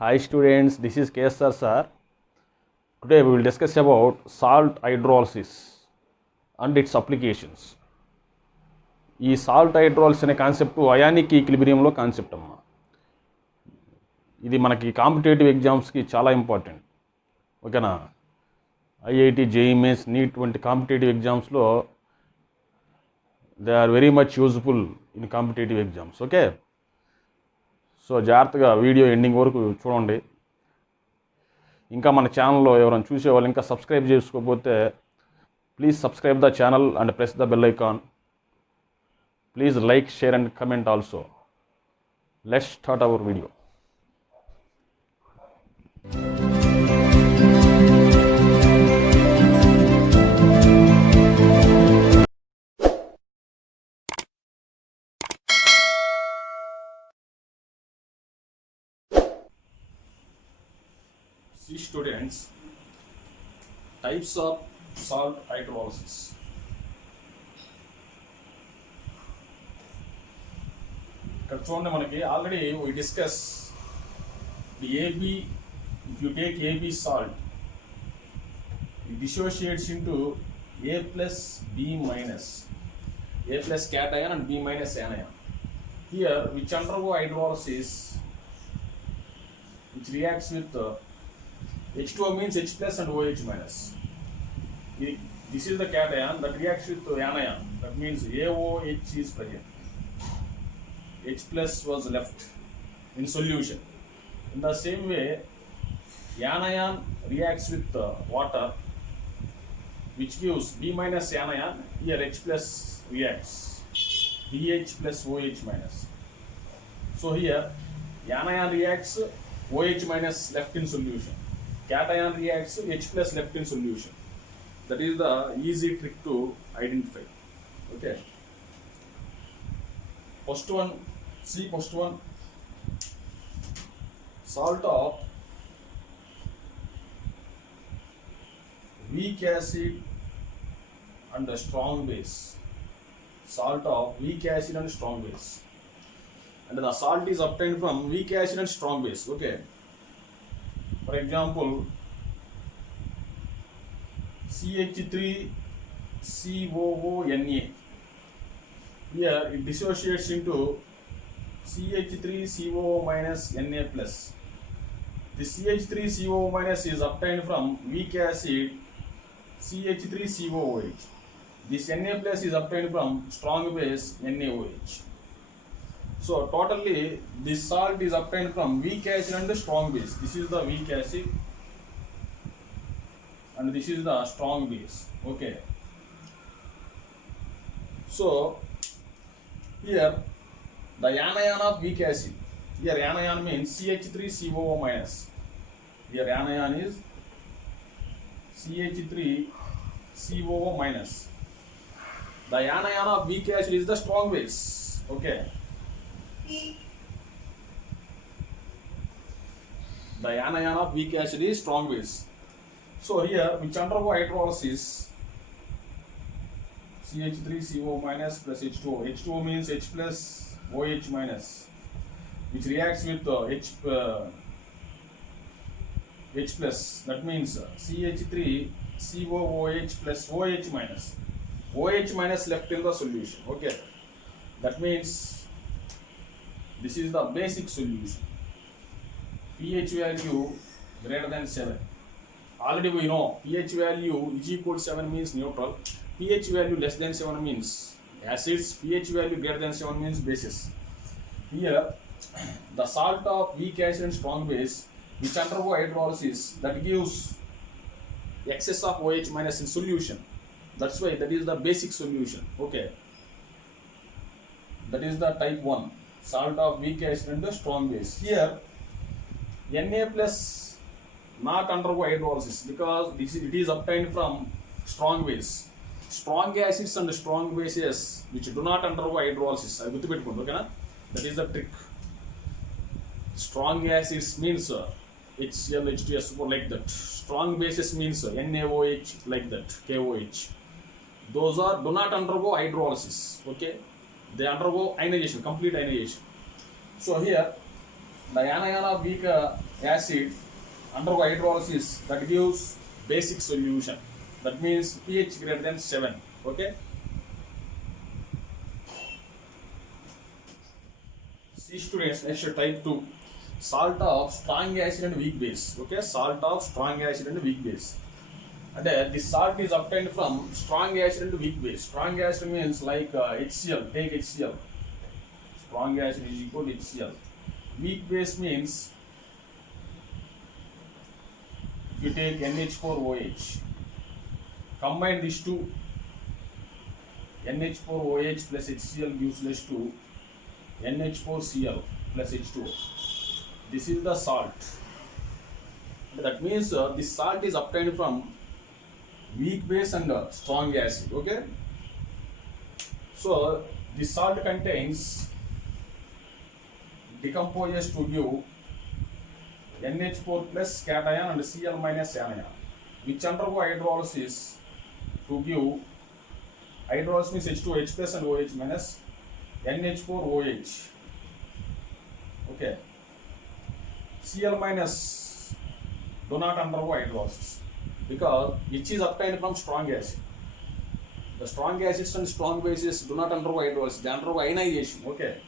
Hi students, this is KSR sir. Today we will discuss about salt hydrolysis and its applications. ఈ salt hydrolysis అనే concept ionic ఈక్విలిబ్రియంలో concept అమ్మా. ఇది మనకి competitive ఎగ్జామ్స్కి చాలా ఇంపార్టెంట్. ఓకేనా? ఐఐటి, జేఈఈ మెయిన్స్, నీట్ వంటి కాంపిటేటివ్ ఎగ్జామ్స్లో they are very much useful in competitive exams. Okay, so జాగ్రత్తగా వీడియో ఎండింగ్ వరకు చూడండి. ఇంకా మన ఛానల్లో ఎవరైనా చూసేవాళ్ళు ఇంకా సబ్స్క్రైబ్ చేసుకోకపోతే please subscribe the channel and press the bell icon. Please like, share and comment also. Let's start our video. See students, types of salt hydrolysis. ఇక్కడ చూడండి, మనకి already we discuss the AB. If you take AB salt, it dissociates into A plus B minus, A plus cation and B minus anion. Here which undergo hydrolysis, which reacts with H2O means H plus and OH minus. This is the cation that reacts with anion. That means AOH is present. H plus was left in solution. In the same way, anion reacts with water, which gives B minus anion. Here H plus reacts BH plus OH minus. So here anion reacts, OH minus left in solution. Cation reacts, H plus left in solution. That is the easy trick to identify. Okay. First one, see first one. Salt of weak acid and a strong base. Salt of weak acid and strong base. And the salt is obtained from weak acid and strong base. Okay. For example, CH3COONA. Here it dissociates into CH3COO minus Na plus. The CH3COO minus is obtained from weak acid CH3COOH. This Na plus is obtained from strong base NaOH. So totally this salt is obtained from weak acid and the strong base. This is the weak acid and this is the strong base. Okay. So here the anion of weak acid. Here anion means CH3COO minus. Here anion is CH3COO minus. The anion of weak acid is the strong base. Okay. The anion of weak acid is strong base. So here which undergo hydrolysis, CH3CO minus plus H2O. H2O means H plus OH minus, which reacts with H plus. That means CH3COOH plus OH minus. OH minus left in the solution. Okay. That means this is the basic solution. pH value greater than 7. Already we know pH value is equal to 7 means neutral. pH value less than 7 means acids. pH value greater than 7 means bases. Here the salt of weak acid and strong base which undergo hydrolysis, that gives excess of OH minus in solution. That's why that is the basic solution. Okay. That is the type 1. Salt of weak acid and the strong base. Here Na plus not undergo hydrolysis because it is obtained from strong base. Strong acids and strong bases which do not undergo hydrolysis. I will okay, na? That is the trick. Strong acids means HCl, H2SO4 like that. Strong bases means NaOH like that, KOH. Those do not undergo hydrolysis. Okay. They undergo ionization, complete ionization. So here The anion of weak acid undergo hydrolysis, that gives basic solution. That means pH greater than 7. Okay. See students, next type 2. Salt of strong acid and weak base. Okay, salt of strong acid and weak base. And this salt is obtained from strong acid and weak base. Strong acid means like HCl. Take HCl. Strong acid is equal to HCl. Weak base means if you take NH4OH, combine these two, NH4OH plus HCl gives less to NH4Cl plus H2O. This is the salt. That means this salt is obtained from weak base and strong acid. Okay. So this salt contains, decomposes to give NH4 plus cation and Cl minus anion, which undergo hydrolysis to give, hydrolysis means H2H plus and OH minus, NH4OH. Okay. Cl minus do not undergo hydrolysis because which is obtained from strong acid. The strong acids and strong bases do not undergo hydrolysis, they undergo ionization. Okay.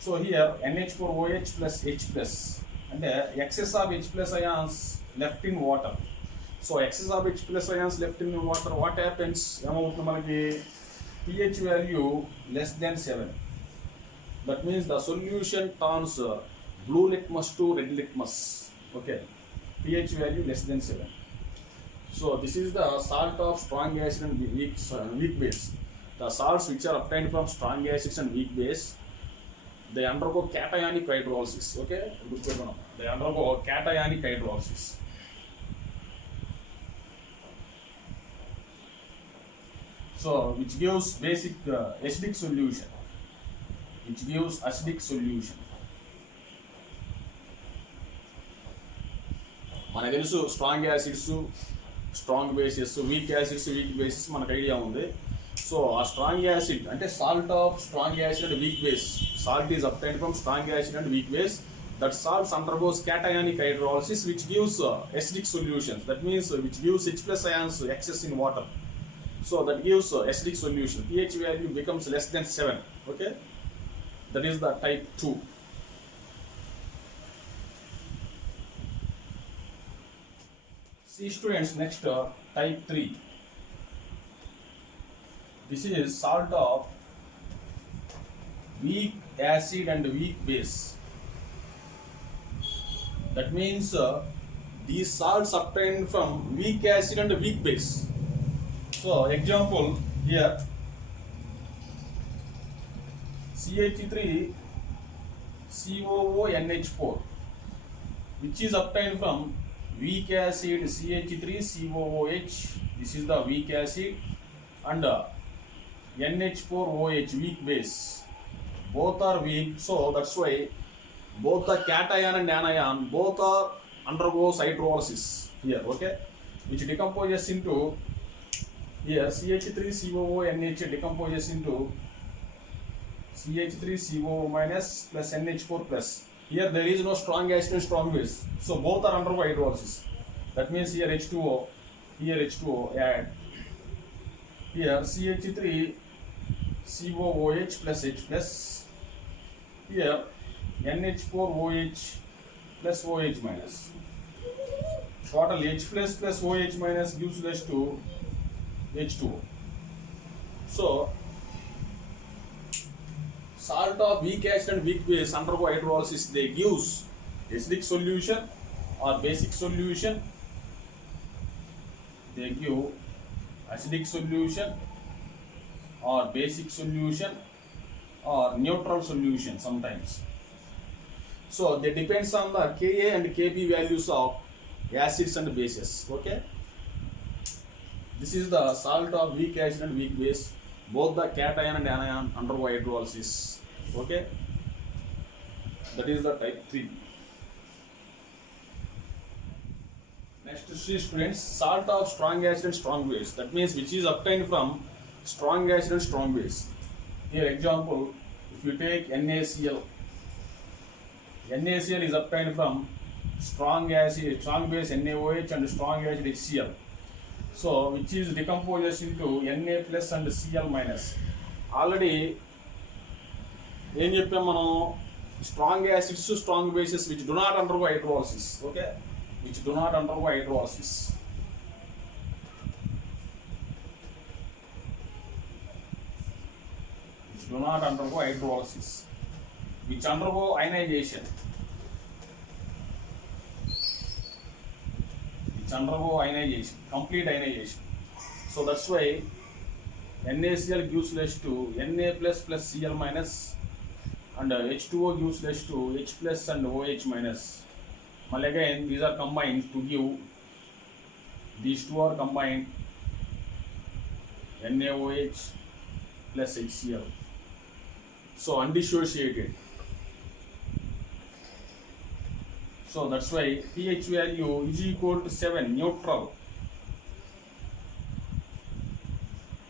So here NH4OH plus H plus, and excess of H plus ions left in water. So excess of H plus ions left in water, what happens? pH value less than 7. That means the solution turns blue litmus to red litmus. Okay, pH value less than 7. So this is the salt of strong acid and weak base. The salts which are obtained from strong acids and weak base, they undergo cationic hydrolysis. Okay, they undergo cationic hydrolysis. So which gives basic acidic solution. Which gives acidic solution. మనకు తెలుసు strong acids, strong bases, week acids, week bases మనకు idea ఉంది. So ఆ strong acid అంటే salt of strong acid and weak base. Salt is obtained from strong acid and weak base. That salt undergoes cationic hydrolysis, which gives acidic solutions. That means which gives H plus ions excess in water. So that gives acidic solution. pH value becomes less than 7. Okay, that is the type 2. See students, next type 3. This is salt of weak acid and weak base. That means these salts obtained from weak acid and weak base. So example here, CH3COONH4, which is obtained from weak acid CH3COOH. This is the weak acid, and NH4OH, weak base. Both are weak, so that's why both the cation and anion both are undergoes hydrolysis here. Okay, which decomposes into here CH3COONH decomposes into CH3CO minus plus NH4 plus. Here there is no strong acid and strong base, so both are undergo hydrolysis. That means here H2O, here H2O, add here CH3COOH plus H plus, here NH4OH plus OH minus. Total H plus plus OH minus gives less to H2O. So salt of weak acid and weak base undergo hydrolysis, they gives acidic solution or basic solution. They give acidic solution or basic solution or neutral solution sometimes. So they depends on the Ka and Kb values of acids and bases. Okay, this is the salt of weak acid and weak base. Both the cation and anion undergo hydrolysis. Okay, that is the type 3. Next see students, salt of strong acid and strong base. That means which is obtained from strong acid and strong base. Here example, if you take NaCl, NaCl is obtained from strong base NaOH and strong acid HCl. So which is decomposes into Na plus and Cl minus. Already ఏం చెప్పాం మనం, strong acids strong bases which do not undergo hydrolysis. Okay, which do not undergo hydrolysis. Which do not undergo hydrolysis, which undergo ionization, complete ionization. So that's why NaCl gives less to Na plus plus Cl minus, and H2O gives less to H plus and OH minus. Well, again, these are combined to give, these two are combined, NaOH plus HCl. So undissociated. So that's why pH value is equal to 7, neutral.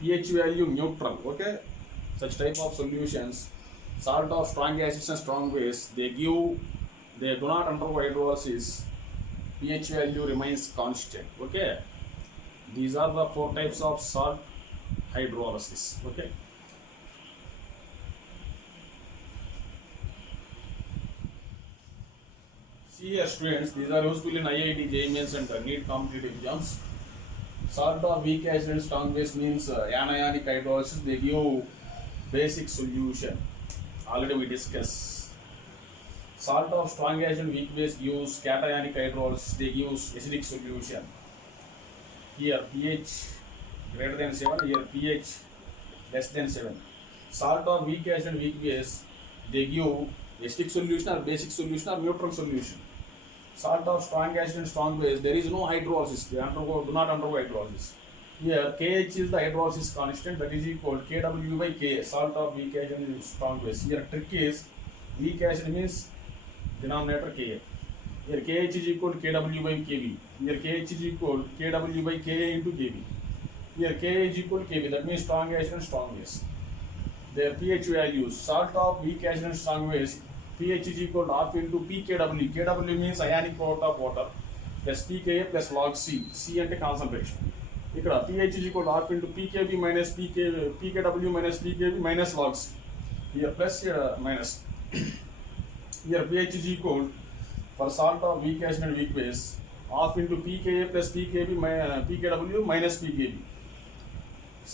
pH value neutral. Okay, such type of solutions, salt of strong acids and strong base, they do not undergo hydrolysis, pH value remains constant. Okay, these are the 4 types of salt hydrolysis. Okay, see here students, these are useful in IIT, JEE Mains and NEET competitive exams. Salt of weak acid and strong base means anionic hydrolysis, they give basic solution. Already we discussed. Salt of strong acid and weak base gives cationic hydrolysis, they give acidic solution. Here pH greater than 7, here pH less than 7. Salt of weak acid and weak base, they give acidic solution or basic solution or neutral solution. Salt of strong acid and strong base, there is no hydrolysis, they do not undergo hydrolysis. Here KH is the hydrolysis constant, that is equal to Kw by Ka, salt of weak acid and strong base. Here trick is, weak acid means denominator Ka. Here KH is equal to Kw by Kv. Here KH is equal to Kw by Ka into Kv. Here Ka is equal to Kv, that means strong acid and strong base. Their pH values, salt of weak acid and strong base, pH is equal to half into pKw. Kw means ionic product of water, plus pKa plus log C. C ante concentration. ఇక్కడ pH is equal to half into pKb minus pKw minus pKb minus log C. Here plus here minus. Here pH is equal for salt of weak acid and weak base, half into pKa plus pKw minus pKb.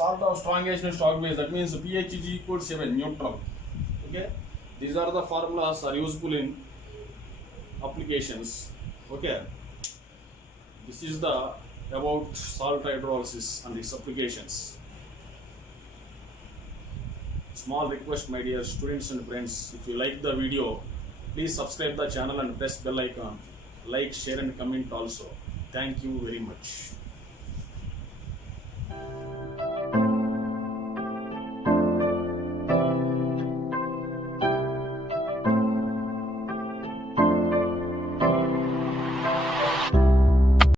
Salt of strong acid and strong base, that means pH is equal to 7, neutral. Okay, these are the formulas are useful in applications. Okay, this is the about salt hydrolysis and its applications. Small request, my dear students and friends, if you like the video, please subscribe the channel and press bell icon, like, share and comment also. Thank you very much.